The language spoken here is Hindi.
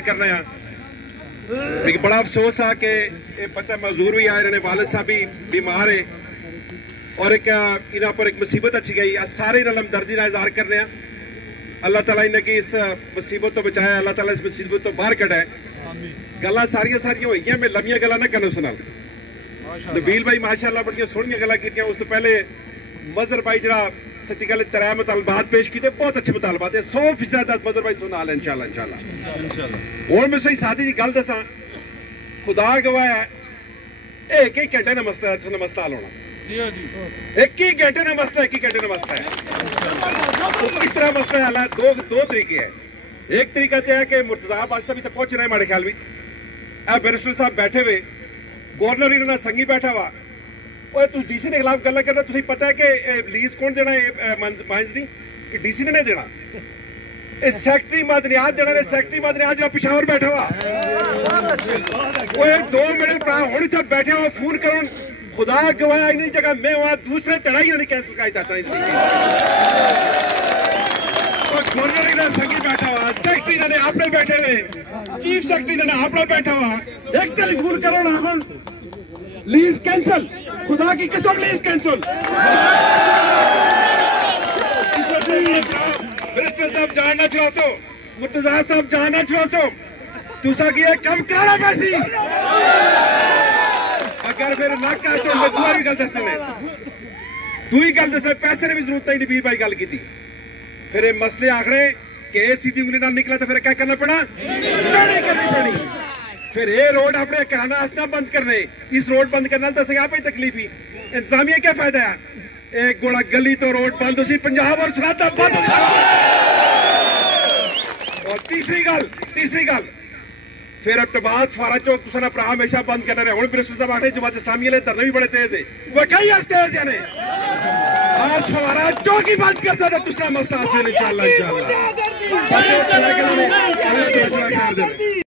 करना है। लेकिन बड़ा अफसोस है कि ये बच्चा मजदूर भी आए, इन्होंने वालिद साहब भी बीमार है और एक इन्हों पर एक मुसीबत अच्छी गई। सारे हमदर्दी का इजहार करने अल्लाह ताला इन्हें इस मुसीबत तो बचाया, अल्लाह ताला इस मुसीबत तो बाहर कढ़ा है। गल्लां सारियां हुई, मैं लम्बियां गल्लां ना करना सुना। नबील भाई माशाअल्लाह बड़ियां सोहनियां गल्लां कीतियां। उस तो पहले मजहर भाई जरा सच्ची गल 3 मुतालबात पेश किए, बहुत अच्छे मुतालबात है। 100% मजहर भाई सुना ले इंशाल्लाह इंशाल्लाह। और मैं सही सादी जी गल दसा, खुदा गवाह है एक ही घंटे का मसला है, मसला हल होना एक ही घंटे का मसला, एक ही घंटे का मसला है। किस तरह मसला हल है? दो तरीके है। एक तरीका तो है कि मुर्तजा बादशाह भी तो पहुंच रहे माड़े ख्याल भी, बैरिस्टर साहब बैठे हुए, गवर्नर इन्होंने संगी बैठा हुआ और तुम डीसी के खिलाफ गल कर रहे हो। तुझे पता है कि लीज कौन देना है? माइंस नहीं कि डीसी ने नहीं देना, सैकटरी मादनियात देना। सैकटरी मादनियात जो पिशावर बैठा हुआ, 2 मिनट भरा हूं इतने बैठे हुआ, फोन करो खुदा गवाह इन्हीं जगह मैं वहां दूसरे चढ़ाई नहीं कैंसिल का गवर्नर इन्होंने संगी बैठा हुआ, सेक्रेटरी इन्होंने आपने बैठे हुए, चीफ सेक्रेटरी इन्होंने आपने बैठा हुआ। एक टेलीफोन करो ना, लीज कैंसिल, खुदा की कसम लीज कैंसिल। मिनिस्टर साहब जानना चाहो, मुर्तजा साहब जानना चाहो, तुसा की कम कराना पैसी अगर फिर ना कैसे दुआ भी गल दसने दुई गल दसने पैसे ने भी जरूरत नहीं। नबील भाई गल की फिर मसले आखने कि सीधी उंगली ना निकला तो फिर क्या करना पड़ा? लड़ाई करनी पड़ी। फिर ये रोड अपने कराना आसना बंद करने, इस रोड बंद करने तो आप ही तकलीफ ही इंतजामिया क्या फायदा है? एक गोला गली तो रोड बंद हो सी, पंजाब और सरादा बंद हो। और तीसरी गल फिर अब्बाद फारा चौक तुसा भरा हमेशा बंद करना रहे। हम मिनिस्टर साहब आठे जमात इस्लामी वाले धरने भी बड़े तेज है, वकई तेज ने आज हमारा चौक ही बंद कर सकता दूसरा मसला इंशाल्लाह इंशाल्लाह।